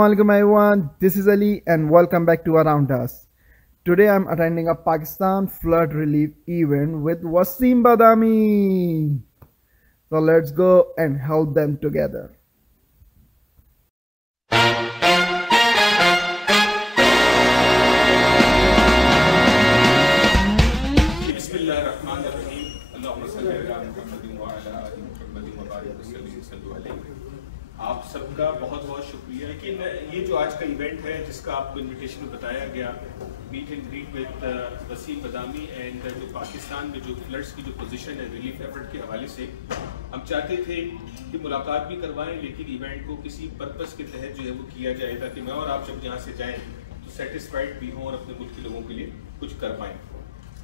Assalamualaikum everyone, this is Ali and welcome back to Around Us. Today I'm attending a Pakistan flood relief event with Wasim Badami. So let's go and help them together. आप सबका बहुत बहुत शुक्रिया। लेकिन ये जो आज का इवेंट है जिसका आपको इनविटेशन में बताया गया, meet and greet with Waseem Badami and जो पाकिस्तान में जो फ्लड्स की जो पोजीशन है रिलीफ एफर्ट के हवाले से, हम चाहते थे कि मुलाकात भी करवाएं, लेकिन इवेंट को किसी पर्पस के तहत जो है वो किया जाए ताकि मैं और आप जब यहाँ से जाएँ तो सेटिस्फाइड भी हों और अपने मुल्क के लोगों के लिए कुछ कर पाएँ।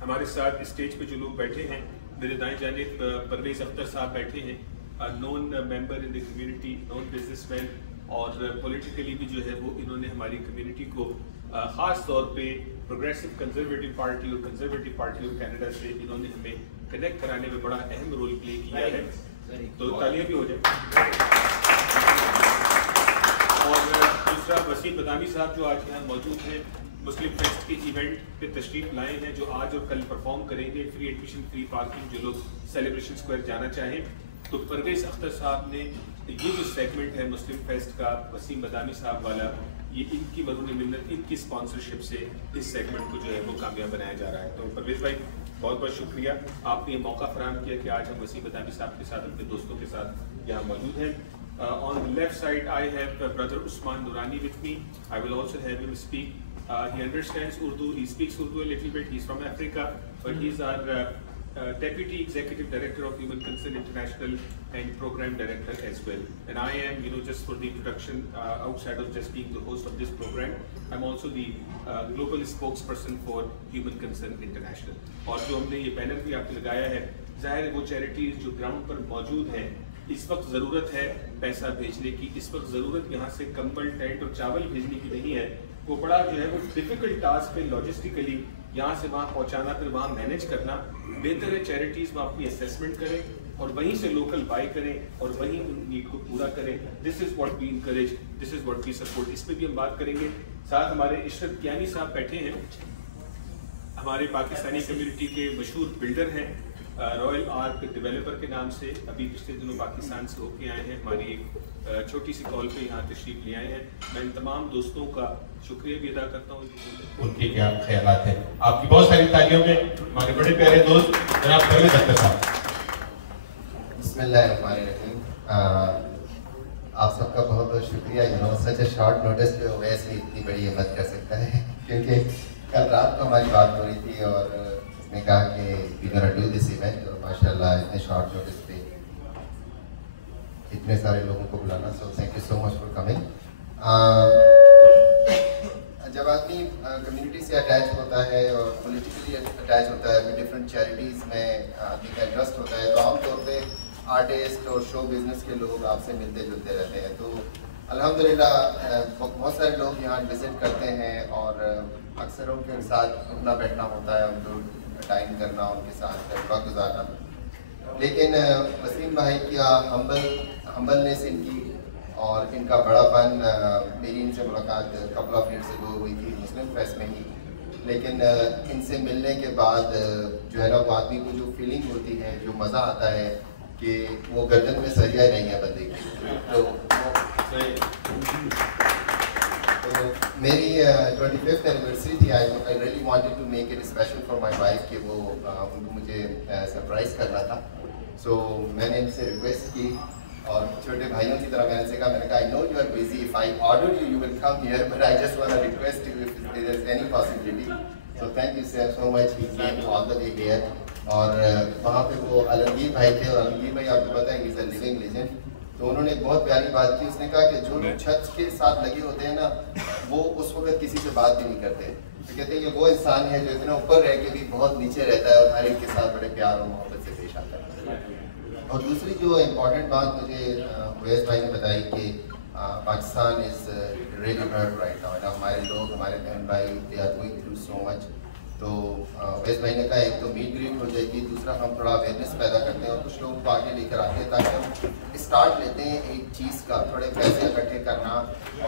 हमारे साथ स्टेज पे जो लोग बैठे हैं, मेरे दाएं जानिब परवेज़ अख्तर साहब बैठे हैं, known member in the community, known businessman, और पॉलिटिकली भी जो है वो इन्होंने हमारी कम्युनिटी को ख़ास तौर पे प्रोग्रेसिव कंजर्वेटिव पार्टी और कंजर्वेटिव पार्टी ऑफ कनाडा से इन्होंने हमें कनेक्ट कराने में बड़ा अहम रोल प्ले किया है, तो तालियां भी हो जाए। और दूसरा वसीम बदामी साहब जो आज यहाँ मौजूद हैं, मुस्लिम फेस्ट के इवेंट पे तशरीफ लाए हैं, जो आज और कल परफॉर्म करेंगे। फ्री एडमिशन, फ्री पार्किंग, जो लोग सेलिब्रेशन स्क्वायर जाना चाहें। तो परवेज़ अख्तर साहब ने ये जो सेगमेंट है मुस्लिम फेस्ट का वसीम बदामी साहब वाला, ये इनकी मरून मिन्नत, इनकी स्पॉन्सरशिप से इस सेगमेंट को जो है वो कामयाब बनाया जा रहा है। तो परवेज़ भाई बहुत बहुत शुक्रिया, आपने ये मौका फराहम किया कि आज हम वसीम बदामी साहब के साथ अपने दोस्तों के साथ यहाँ मौजूद हैं। On the left side I have brother Usman Noorani with me. I will also have him speak. He understands Urdu, he speaks Urdu a little bit, he's from Africa, but he's our Deputy Executive Director of Human Concern International and Program Director as well. And I am, just for the introduction, outside of just being the host of this program, I'm also the global spokesperson for Human Concern International. और जो हमने ये banner भी आपको लगाया है, जाहिर है वो चैरिटीज जो ग्राउंड पर मौजूद हैं, इस वक्त ज़रूरत है पैसा भेजने की, इस वक्त ज़रूरत यहाँ से कंबल, टेंट और चावल भेजने की नहीं है। वो बड़ा जो है वो डिफ़िकल्ट टास्क है लॉजिस्टिकली यहाँ से वहाँ पहुँचाना, फिर वहाँ मैनेज करना। बेहतर है चैरिटीज़ वहाँ अपनी असेसमेंट करें और वहीं से लोकल बाई करें और वहीं उन नीड को पूरा करें। This is what we encourage, this is what we support. इस पर भी हम बात करेंगे। साथ हमारे इशरत कियानी साहब बैठे हैं, हमारे पाकिस्तानी कम्युनिटी के मशहूर बिल्डर हैं, रॉयल आर्क डेवलपर के नाम से, अभी पिछले दिनों पाकिस्तान से होके आए हैं, हमारी एक छोटी सी कॉल पे यहाँ तशरीफ ले आए हैं। मैं इन तमाम दोस्तों का शुक्रिया भी अदा करता हूँ। उनके क्या ख्यालात हैं, आपकी बहुत सारी तालियों में हमारे बड़े प्यारे दोस्त जनाब परवेज़ अख्तर साहब। बिस्मिल्लाहिर्रहमानिर्रहीम। आप सबका बहुत बहुत शुक्रिया। सच ए शॉर्ट नोटिस पे वैसे इतनी बड़ी हिम्मत कर सकता है, क्योंकि कल रात को हमारी बात हो रही थी और उसने कहा कि we gonna do this event, और माशाल्लाह इतने शॉर्ट नोटिस पे इतने सारे लोगों को बुलाना, सो thank you so much for coming. जब आदमी कम्युनिटी से अटैच होता है और पॉलिटिकली अटैच होता है, डिफरेंट चैरिटीज़ में आदमी का इंटरेस्ट होता है, तो आमतौर पे आर्टिस्ट और शो बिज़नेस के लोग आपसे मिलते जुलते रहते हैं। तो अल्हम्दुलिल्लाह बहुत सारे लोग यहाँ विज़िट करते हैं और अक्सर उनके साथ उठना बैठना होता है, उनको टाइम करना, उनके साथ वक्त गुजारना। लेकिन वसीम भाई की हम्बलनेस इनकी और इनका बड़ापन, मेरी इनसे मुलाकात कपल ऑफ ईयर से हुई थी मुस्लिम फेस्ट में ही, लेकिन इनसे मिलने के बाद जो है ना वो आदमी को जो फीलिंग होती है, जो मज़ा आता है कि वो गर्दन में सरिया नहीं है बंदे की। तो मेरी 25th एनिवर्सरी थी। I really wanted to make it special for my wife कि वो उनको मुझे सरप्राइज़ करना था। सो मैंने इनसे रिक्वेस्ट की और छोटे भाइयों की तरह मैंने कहा, I know you are busy, if I order you will come here, but I just want to request you if there is any possibility. So thank you so much, he came all the way here. और वहाँ पे वो आलमगीर भाई थे, और आलमगीर भाई आपको पता है कि इज अ लिविंग लेजेंड। तो उन्होंने एक बहुत प्यारी बात की, उसने कहा कि जो लोग छत के साथ लगे होते हैं ना, वो उस वक्त किसी से बात भी नहीं करते। तो कहते हैं कि वो इंसान है जो इतना ऊपर रह के भी बहुत नीचे रहता है और हर एक के साथ बड़े प्यार और मोहब्बत से पेश आता है। और दूसरी जो इम्पोर्टेंट बात मुझे उवैस भाई ने बताई कि Pakistan is really hurt right now. हमारे लोग, हमारे बहन भाई, they are going through so much. तो वैस भाई ने कहा एक तो मीट ग्रीट हो जाएगी, दूसरा हम थोड़ा अवेयरनेस पैदा करते हैं और कुछ लोगों को आगे लेकर आते हैं ताकि हम स्टार्ट लेते हैं एक चीज़ का, थोड़े पैसे इकट्ठे करना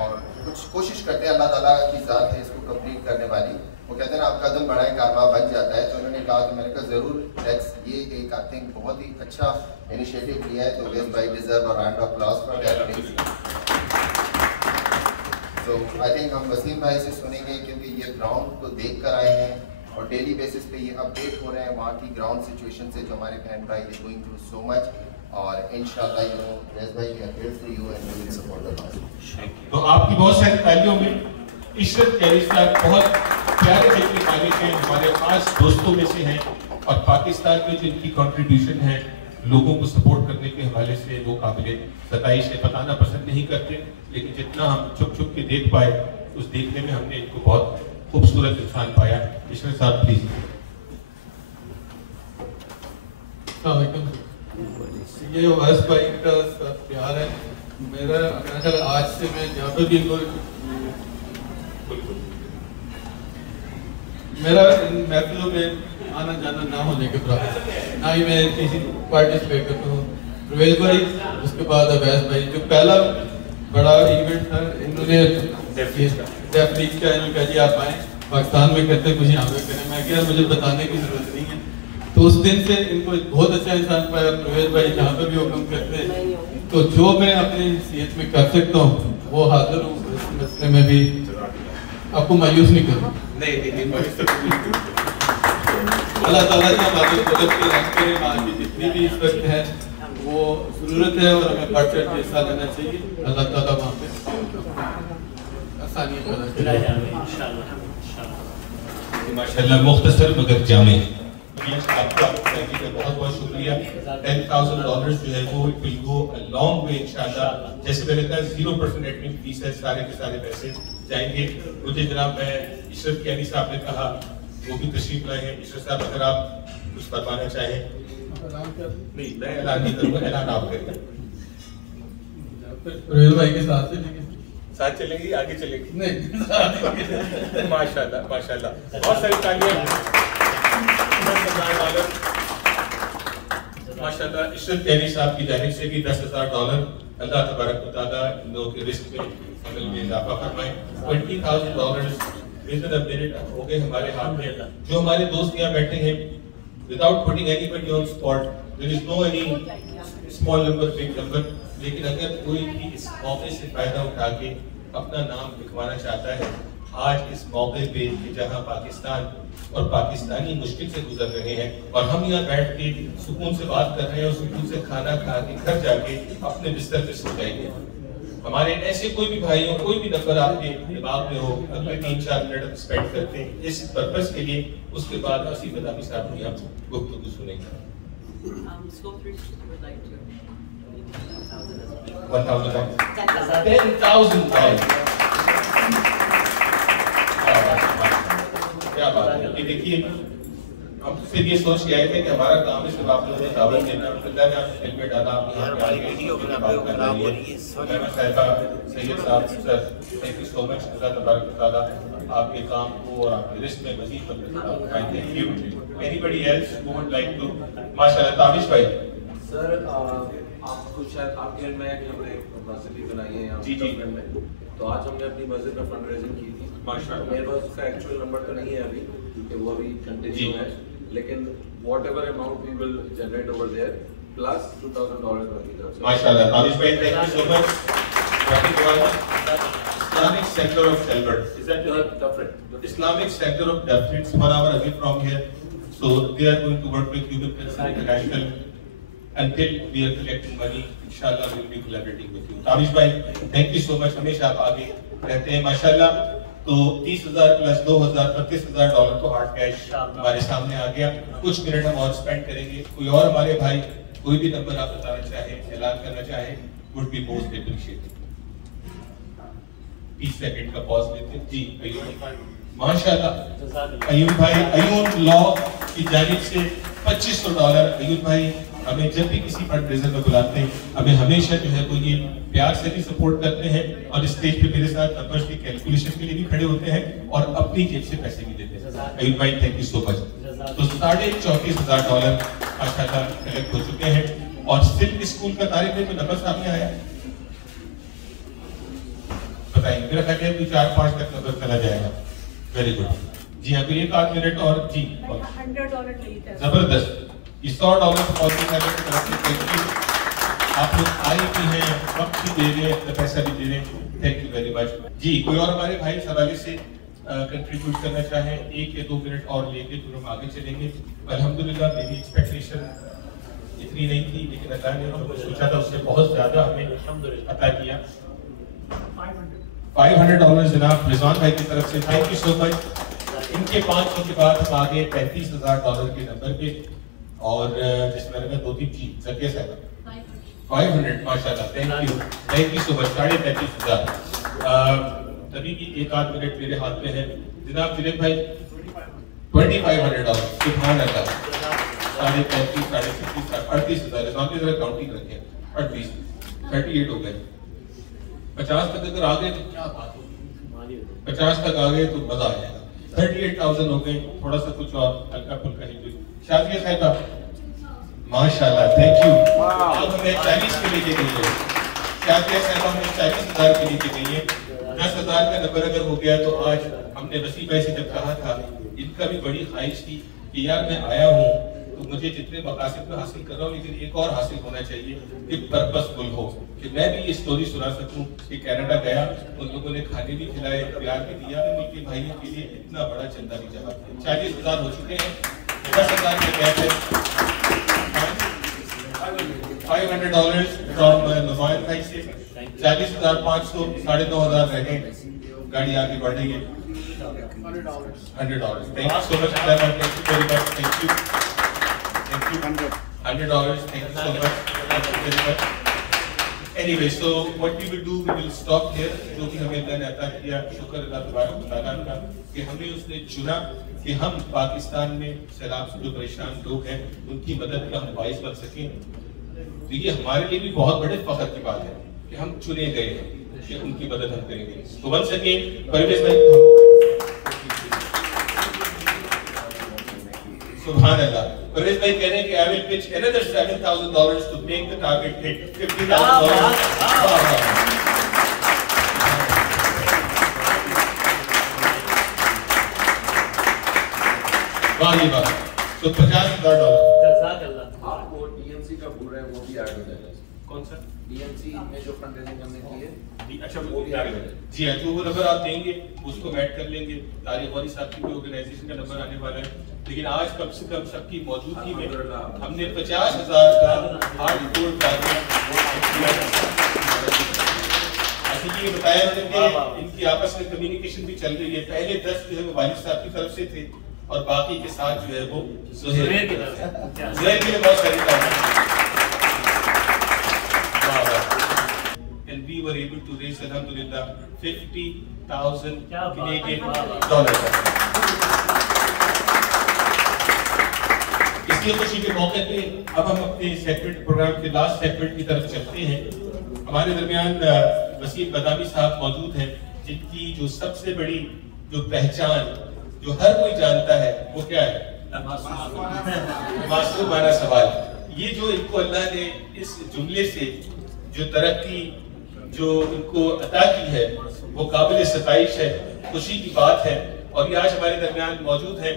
और कुछ कोशिश करते हैं। अल्लाह ताला की ज़ात है इसको कंप्लीट करने वाली। वो कहते हैं ना आप कदम बढ़ाएं कारवा बन जाता है। तो उन्होंने कहा तो मैंने कहा ज़रूर लेट्स, ये एक आई थिंक बहुत ही अच्छा इनिशिएटिव लिया है। तो वेस्ट भाई deserve a round of applause for that. तो आई थिंक हम वसीम भाई से सुनेंगे क्योंकि ये ग्राउंड को देख कर आए हैं और डेली बेसिस पे ये अपडेट हो रहे हैं वहाँ की ग्राउंड सिचुएशन से जो हमारे बहन भाई they going through so much. और इंशाल्लाह यू नो वेस्ट भाई we are here for you and we will support the cause. तो आपकी बहुत सारी तालियों में इशरत कैरी साहब बहुत प्यारे देखने वाले हैं, हमारे खास दोस्तों में से हैं और पाकिस्तान में जिनकी कंट्रीब्यूशन है लोगों को सपोर्ट करने के हवाले से वो काबिले सताइश है। बताना पसंद नहीं करते लेकिन जितना हम छुप छुप के देख पाए उस देखने में हमने इनको बहुत खूबसूरत इंसान पाया। इशरत साहब प्लीज। ये वैस भाई का प्यार है मेरा ख्याल आज से मैं जहाँ पर भी मेरा इन महफिलों में आना जाना ना होने के बराबर, ना ही मैं किसी पार्टिसिपेट करता हूँ। प्रवेश भाई उसके बाद अवैस भाई जो पहला बड़ा इवेंट था इन्होंने डेफलीग का इन्होंने कहा जी आप आए पाकिस्तान में करते कुछ यहाँ पे करें। मैं क्या मुझे बताने की जरूरत नहीं है। तो उस दिन से इनको बहुत अच्छा इंसान पाया। प्रवेश भाई जहाँ पे भी हुक्म करते हैं तो जो मैं अपनी हैसियत में कर सकता हूँ वो हाजिर हूँ। इस मसले में भी आपको मायूस नहीं करूँ। अल्लाह ताला की हमारे बदल के रंग करे हमारी जितनी भी इस वक्त है वो जरूरत है और हमें बढ़ चढ़ के हिस्सा लेना चाहिए। अल्लाह ताला वहाँ पे आसानी पैदा करे। माशाल्लाह मुख्तसर मगर जामे। आपका बहुत बहुत शुक्रिया। $10,000 जो है वो will go a long way इंशाल्लाह। जैसे मैंने कहा 0% एडमिन फीस है, सारे के सारे पैसे जाएंगे। मुझे जनाब मैं इशरत कैनी साहब ने कहा वो भी तशरीफ लाए हैं। इशरत साहब अगर आप कुछ फरमाना चाहें। नहीं मैं ऐलान नहीं करूँगा, ऐलान आप करें। प्रवेश भाई के साथ चलेंगी आगे चलेंगी नहीं माशाल्लाह माशाल्लाह। बहुत सारी तालियां माशाल्लाह। इशरत कैनी साहब की जानिब से भी $10,000 अल्लाह तबारक व तआला इन लोगों के रिस्क में अमल में इजाफा फरमाए। $20,000 विद इन अ मिनट हो गए हमारे हाथ में। जो हमारे दोस्त यहाँ बैठे हैं without putting anybody on spot, there is no any small number big number, लेकिन अगर कोई भी इस मौके से फायदा उठा के अपना नाम लिखवाना चाहता है आज इस मौके पे जहां पाकिस्तान और पाकिस्तानी मुश्किल से गुजर रहे हैं और हम यहाँ बैठ के सुकून से बात कर रहे हैं और सुकून से खाना खा के घर जाके अपने बिस्तर पे सो जाएंगे। हमारे ऐसे कोई भी भाई हो, कोई भी नंबर आपके दिमाग में हो, अगले 3-4 मिनट स्पेंड करते हैं इस पर्पस के लिए। उसके बाद वसीम बदामी साहब ने आप गुफ्तगू सुनेंगे। 10,000 क्या बात है कि देखिए हम फिर ये सोच के आए थे कि हमारा काम है सिर्फ आप लोगों को दावत देना। अल्लाह ने आपको दिल में डाला, आप यहाँ पे आए सैयद साहब sir thank you so much. Allah तबारक व तआला आपके काम को और आपके रिस्क में मज़ीद बरकत। Thank you. Anybody else who would like to? माशाल्लाह ताबिश भाई। सर आपको शायद आपके में हमने मस्जिद भी बनाई है यहाँ जी जी में, तो आज हमने अपनी मस्जिद में फंड रेजिंग की थी। माशाल्लाह मेरे पास उसका एक्चुअल नंबर तो नहीं है अभी क्योंकि वो अभी कंटिन्यू है, लेकिन whatever amount we will generate over there plus $2,000 बाकी तरफ से। माशाल्लाह ताबिश भाई thank you so much. Islamic Center of Selbert, is that different? Islamic Center of Dafrit is 1 hour away from here, so they are going to work with Human Rights International until we are collecting money. Inshallah we will be collaborating with you. Tabish भाई thank you so much। हमेशा आप आगे रहते हैं माशाल्लाह। तो 30,000 plus 2,000 $35,000 तो hard cash हमारे सामने आ गया। कुछ मिनट हम और स्पेंड करेंगे। कोई और हमारे भाई कोई भी नंबर आप बताना चाहे, ऐलान करना चाहे, would be most appreciated. 30 second का पॉज लेते हैं। जी अयूब माशाल्लाह। अयूब भाई अयूब लॉ की जानिब से $2,500। अयूब भाई हमें जब भी किसी फंड रेजर में बुलाते हैं हमें हमेशा जो है वो ये प्यार से भी सपोर्ट करते हैं और स्टेज पे मेरे साथ नंबर्स की कैलकुलेशन के लिए भी खड़े होते हैं और अपनी जेब से पैसे भी देते हैं। Thank you so much. तो $34,000 माशाल्लाह कलेक्ट हो चुके हैं और सिर्फ स्कूल का तारीख में नंबर सामने आया बताइए, मेरा ख्याल है 4-5 तक नंबर चला जाएगा। वेरी गुड जी हाँ, तो एक आध मिनट और जी $100 जबरदस्त। ये $100 आप लोग आए भी हैं, वक्त भी दे रहे हैं, पैसा भी दे रहे हैं, थैंक यू वेरी मच जी। कोई और हमारे भाई इस हवाले से कंट्रीब्यूट करना चाहे 1 या 2 मिनट और लेके फिर हम आगे चलेंगे। अल्हम्दुलिल्लाह मेरी एक्सपेक्टेशन इतनी नहीं थी, लेकिन अल्लाह ने जो सोचा था उससे बहुत ज्यादा हमें अता किया। $500 जनाब रिजवान भाई की तरफ से, थैंक यू सो मच। इनके 500 के बाद हम आगे $35,000 के नंबर पे और जिसमें लगा 2-3 जी जकिया साहब 500 माशाल्लाह, थैंक यू सो मच। $35,000 तभी की एक आध मिनट मेरे हाथ में है जनाब जुनेद भाई। $2,500 सुभान अल्लाह। 35, 36, 38,000 रिजवान की जरा काउंटिंग रखें, 38, 38 हो गए। 50 तक अगर आ गए तो क्या बात होगी, 50 तक आ गए तो मजा आ जाएगा। 38,000 हो गए, थोड़ा सा कुछ और हल्का फुल्का ही शादिया साहिबा माशाल्लाह, थैंक यू। अब हमें 40 के लेके गई है शादिया साहिबा, हमें 40,000 के लेके गई है। 10,000 का नंबर अगर हो गया तो आज हमने वसीम भाई से जब कहा था, इनका भी बड़ी ख्वाहिश थी कि यार मैं आया हूँ तो मुझे जितने मकासद में हासिल कर रहा हूँ लेकिन एक और हासिल होना चाहिए कि पर्पसफुल हो, कि मैं भी ये स्टोरी सुना सकूं कि कनाडा गया, उन लोगों ने खाने भी खिलाए, प्यार भी दिया, उनके भाइयों के लिए इतना बड़ा चंदा भी जमा। 40,000 हो चुके हैं, 10,000 के गैप है। $500 फ्रॉम नुमायन भाई से, 40,500, 9,500 रह गए, गाड़ी आगे बढ़ रही है। $100, thank you so much, thank you very much, thank you $100, thank you so much, thank you very much. Anyway, so what we will do, we will stop here. जो भी हमें अल्लाह ने अता किया, शुक्र अल्लाह तबारक व तआला का कि हमें उसने चुना कि हम पाकिस्तान में सैलाब से जो परेशान लोग हैं उनकी मदद का हम बाइस बन सकें। तो ये हमारे लिए भी बहुत बड़े फख्र की बात है कि हम चुने गए हैं कि उनकी मदद हम करेंगे। तो वन सेकेंड परवेज भाई, सुभान अल्लाह। परवेज भाई कह रहे हैं कि I will pitch another $7,000 to make the target hit $50,000। वाह जी वाह, तो $50,000। आपको DMC का बोल रहे हैं वो भी ऐड हो जाएगा। कौन सा? DMC में जो फंड रेजिंग हमने की है, अच्छा वो भी आगे जी हाँ, जो वो नंबर आप देंगे उसको ऐड कर लेंगे। तारिक वाली साहब की ऑर्गेनाइजेशन का नंबर आने वाला है, लेकिन आज कम से कम सबकी मौजूदगी में हमने 50,000 का हार्ड कोर टारगेट किया। अच्छा ये बताया कि इनकी आपस में कम्युनिकेशन भी चल रही है। पहले 10 जो है वो वालिद साहब की तरफ से थे और बाकी के साथ जो है वो ज़ुहैर की तरफ से। ज़ुहैर के लिए बहुत सारी तारीफ। And we were able to raise alhamdulillah $50,000 Canadian। इसलिए खुशी के मौके पे अब हम अपने सेगमेंट प्रोग्राम के लास्ट सेगमेंट की तरफ चलते हैं। हमारे दरमियान वसीम बदामी साहब मौजूद हैं, जिनकी जो सबसे बड़ी जो पहचान जो हर कोई जानता है वो क्या है? मासूमाना सवाल। ये जो इनको अल्लाह ने इस जुमले से जो तरक्की जो इनको अता की है वो काबिल सताइश है, खुशी की बात है। और ये आज हमारे दरमियान मौजूद है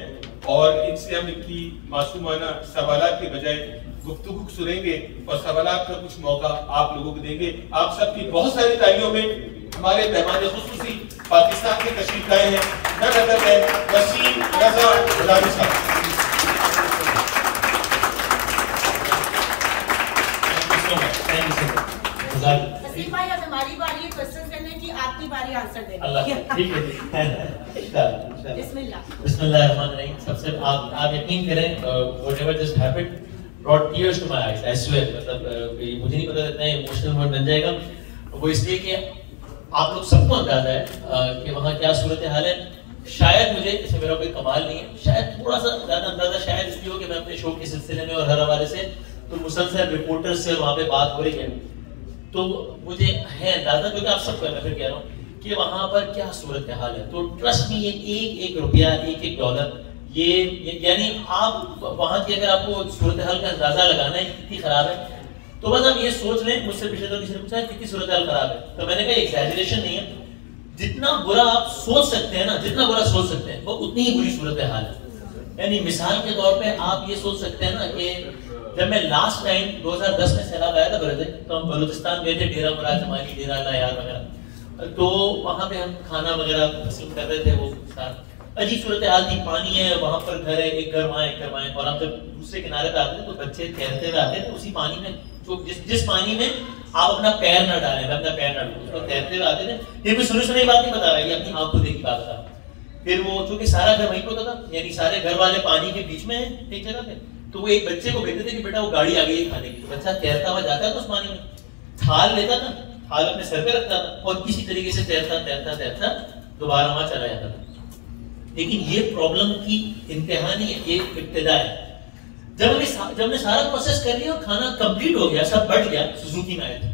और इनसे हम इनकी मासूमाना सवालात के बजाय गुफ्तगू सुनेंगे और सवालात का कुछ मौका आप लोगों को देंगे। आप सबकी बहुत सारी तालियों में हमारे मेहमान खुसूसी पाकिस्तान के तशरीफ लाए हैं, न नजर है वसीम रजा बदामी साहब। वसीम भाई, अब हमारी बारी है क्वेश्चन करने की, आपकी बारी आंसर देने की। ठीक है, बिस्मिल्लाहिर्रहमानिर्रहीम। सबसे आप यकीन करें, whatever just happened brought tears to my eyes, I swear. मतलब मुझे नहीं पता इतना इमोशनल मोमेंट बन जाएगा वो इसलिए कि आप लोग सबको अंदाजा है कि वहाँ क्या सूरत हाल है। शायद मुझे इसमें मेरा कोई कमाल नहीं है, शायद थोड़ा सा ज्यादा अंदाजा शायद इसलिए हो कि मैं अपने शो के सिलसिले में और हर हवाले से तो मुसलसल रिपोर्टर से वहाँ पे बात हो रही है, तो मुझे है अंदाजा, क्योंकि आप सबको मैं फिर कह रहा हूँ कि वहाँ पर क्या सूरत हाल है। तो ट्रस्ट में ये एक रुपया, एक डॉलर, ये यानी आप वहाँ की अगर आपको सूरत हाल का अंदाजा लगाना है कितनी खराब है, तो बस आप ये सोच लें। मुझसे पिछले तो किसी ने पूछा कितनी सूरत हाल खराब है, तो मैंने कहा एग्जैजरेशन नहीं है, जितना बुरा आप सोच सकते हैं ना, जितना बुरा सोच सकते हैं वो उतनी ही बुरी सूरत हाल है। यानी मिसाल के तौर पे आप ये सोच सकते हैं ना कि जब मैं लास्ट टाइम 2010 में सैलाब आया था बरदे, तो हम बलूचिस्तान गए थे, डेरा मुराद जमानी, डेरा लायार वगैरह, तो वहाँ पे हम खाना वगैरह तकसीम कर रहे थे। वो अजीब सूरत हाल थी, पानी है वहाँ पर, घर है, एक घर वहाँ एक घर वहाँ, और हम जब दूसरे किनारे पे आते थे तो बच्चे तैरते हुए आते थे उसी पानी में, जो जिस पानी में आप अपना पैर ना डालें, मैं अपना पैर ना डालूं, तो तैरते हुए आते थे। ये कोई सुनी बात नहीं बता रहा है, ये अपनी आंखों देखी बात था। फिर वो चूंकि सारा घर वहीं पे होता था, यानी सारे घर वाले पानी के बीच में है एक जगह पे, तो वो एक बच्चे को भेजते थे कि बेटा वो गाड़ी आ गई है खाने की। बच्चा तैरता हुआ जाता है तो उस पानी में थाल लेता था, थाल अपने सर पे रखता था और किसी तरीके से तैरता तैरता तैरता दोबारा वहां चला जाता था। लेकिन ये प्रॉब्लम की इंतहा नहीं है, ये इब्तिदा है। जब हमने सारा प्रोसेस कर लिया और खाना कंप्लीट हो गया, सब बढ़ गया, सुजुकी में आए थे,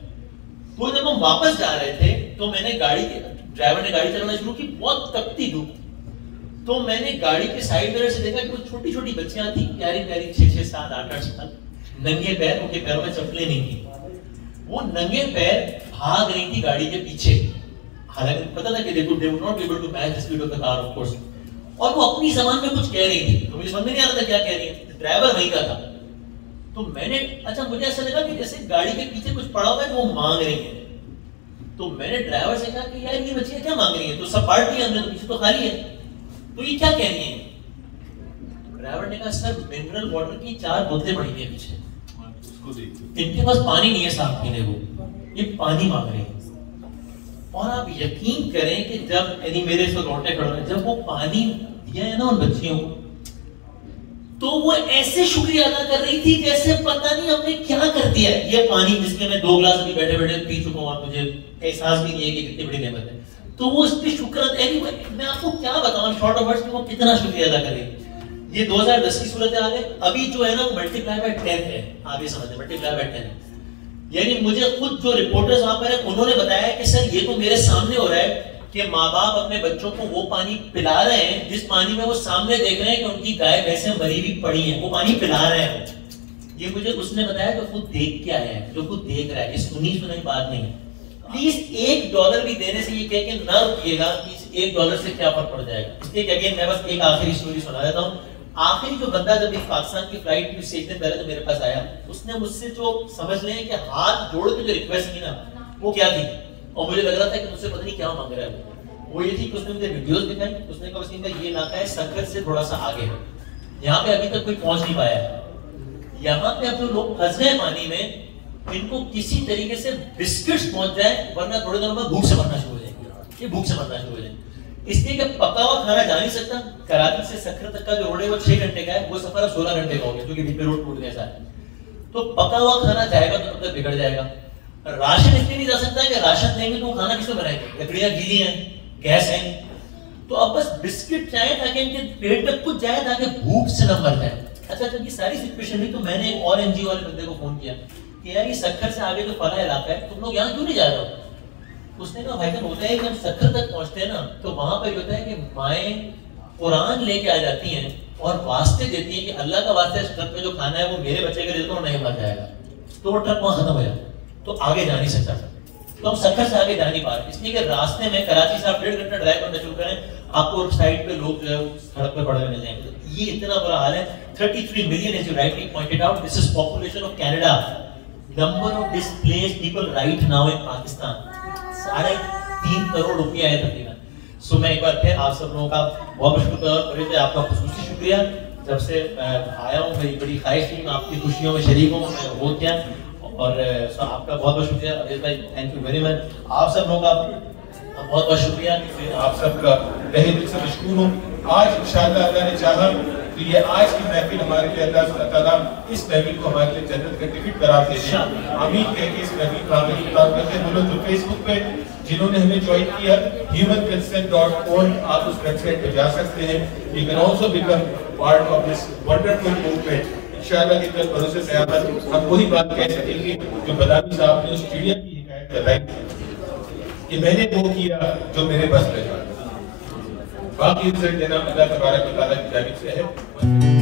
तो जब हम वापस जा रहे थे तो मैंने ड्राइवर ने गाड़ी चलाना शुरू की, बहुत तपती धूप, तो मैंने गाड़ी के साइड मिरर से देखा कि कुछ छोटी छोटी बच्चियां थी, प्यारी प्यारी 6, 7, 8 साल, नंगे पैर, उनके पैरों में चप्पलें नहीं थी, वो नंगे पैर भाग रही थी गाड़ी के पीछे। हालांकि पता था कि they would not be able to match the speed of the car, of course, और वो अपनी ज़बान में कुछ कह रही थी, तो मुझे समझ में नहीं आ रहा था क्या कह रही है, ड्राइवर वहीं का था। तो मैंने मुझे ऐसा लगा कि जैसे गाड़ी के पीछे कुछ पड़ा हुआ है, वो मांग रही है। तो मैंने ड्राइवर से कहा कि यार ये बच्चियां क्या मांग रही है, तो सब बांट दिया हमने, तो पीछे तो खाली है, तो ये क्या कह रही है? ड्राइवर ने कहा सर मिनरल वाटर की 4 बोतलें पड़ी हुई है पीछे, इनके पास पानी नहीं है साफ पीने को, ये पानी मांग रहे हैं। और आप यकीन करें कि जब मेरे से रोटे खड़े, जब वो पानी दिया है ना उन बच्चियों को, तो वो ऐसे शुक्रिया अदा कर रही थी जैसे पता नहीं हमने क्या कर दिया है। ये पानी जिसके मैं 2 गिलास अभी बैठे बैठे पी चुका हूँ और मुझे एहसास भी नहीं है कि कितनी बड़ी नेमत है, तो वो उस पर शुक्र, मैं आपको क्या बताऊं शॉर्ट ऑफ वर्ड्स में वो कितना शुक्रिया अदा कर रही है। ये 2010 की सूरत हाल है, अभी जो है ना वो मल्टीप्लाई बाय 10 है, आप ये समझते हैं मल्टीप्लाई बाय 10 है। यानी मुझे खुद जो रिपोर्टर्स वहां पर है उन्होंने बताया कि सर ये तो मेरे सामने हो रहा है कि माँ बाप अपने बच्चों को वो पानी पिला रहे हैं जिस पानी में वो सामने देख रहे हैं कि उनकी गाय भैंसें मरी हुई पड़ी हैं, वो पानी पिला रहे हैं। ये मुझे उसने बताया जो खुद देख के आया है, जो खुद देख रहा है, ये सुनी बात नहीं है। प्लीज $1 भी देने से ये कह के ना रुकिएगा कि इस $1 से क्या फर्क पड़ जाएगा। इसलिए अगेन मैं बस एक आखिरी स्टोरी सुना देता हूँ। आखिरी जो बंदा जब एक पाकिस्तान की फ्लाइट में से एक दिन पहले तो मेरे पास आया, उसने मुझसे जो समझ लें कि हाथ जोड़ के जो रिक्वेस्ट की ना, वो क्या थी, और मुझे लग रहा था कि मुझसे पता नहीं क्या मांग रहा है वो ये थी कि उसने मुझे वीडियोस दिखाई, उसने कहा वसीम भाई ये इलाका है सक्खर से थोड़ा सा आगे है, यहाँ पे अभी तक कोई पहुंच नहीं पाया है, यहाँ पे अब जो लोग फंस गए पानी में, इनको किसी तरीके से बिस्किट्स पहुंच जाए वरना थोड़े दिनों में भूख से मरना शुरू हो जाएंगे, ये भूख से मरना शुरू हो जाएंगे। इसलिए कि पका हुआ खाना जा नहीं सकता। कराची से सक्खर तक का जो रोड है वो 6 घंटे का है, वो सफर 16 घंटे का हो गया क्योंकि बीच में रोड टूट गया है। तो पका हुआ खाना जाएगा तो तब तक बिगड़ जाएगा। राशन इसलिए नहीं जा सकता है कि राशन देंगे तो खाना किसमें बनाएंगे, लकड़ियां गीली हैं, गैस है, तो अब बस बिस्किट चाहे ताकि इनके पेट में कुछ जाए ताकि भूख से न मर जाए। अच्छा जब ये सारी सिचुएशन हुई तो मैंने एक और एनजीओ वाले बंदे को फोन किया कि यार ये सक्खर से आगे जो फला इलाका है तुम लोग यहाँ क्यों नहीं जा रहे हो। उसने कहा भाई होता है कि हम सक्खर तक पहुंचते हैं ना तो वहां पर होता है कि माएँ कुरान लेके आ जाती हैं और वास्ते देती हैं कि अल्लाह का वास्ते इस ट्रक पे जो खाना है वो मेरे बच्चे के लिए तो नहीं मर जाएगा, तो वो ट्रक वहां खत्म हो जाता, तो आगे जा नहीं सकता था। तो हम सक्खर से आगे जा नहीं पा रहे, इसलिए कि रास्ते में कराची से आप 1.5 घंटा ड्राइव करना शुरू करें, आपको साइड पे लोग जो है सड़क पे पड़े हुए मिल जाएंगे। ये इतना बुरा हाल है। 33 million as you rightly pointed out, this is population of Canada. Number of displaced people right now in Pakistan 3.5 crore रुपया है तकरीबन। सो मैं एक बार फिर आप सब लोगों का बहुत शुक्रिया, आपका खुसूसी शुक्रिया। जब से आया हूँ मेरी बड़ी ख्वाहिश थी मैं आपकी खुशियों में शरीक हूँ, मैं हो गया, और आपका बहुत बहुत शुक्रिया अवेश भाई, थैंक यू वेरी मच। आप सब लोगों का बहुत बहुत शुक्रिया, आप सबका तहे दिल से मशकूर हूँ। आज इंशाअल्लाह अल्लाह ने चाहा तो ये आज की महफिल हमारे लिए अल्लाह ताला इस महफिल को हमारे लिए जन्नत का टिकट करार दे दे। आमीन कह के इस महफिल का आमीन इतार करते हैं। बोलो तो फेसबुक पे जिन्होंने हमें ज्वाइन किया humanconsent.org, आप उस वेबसाइट पे जा सकते हैं। You can also become part of this wonderful movement इंशाअल्लाह कि कल भरोसे क़यामत हम वही बात कह सकेंगे जो बदामी साहब ने उस चिड़िया की हिकायत बताई कि मैंने वो किया जो मेरे बस में था। बाकी रिजल्ट देना अल्लाह तबारक व तआला की जानिब से है।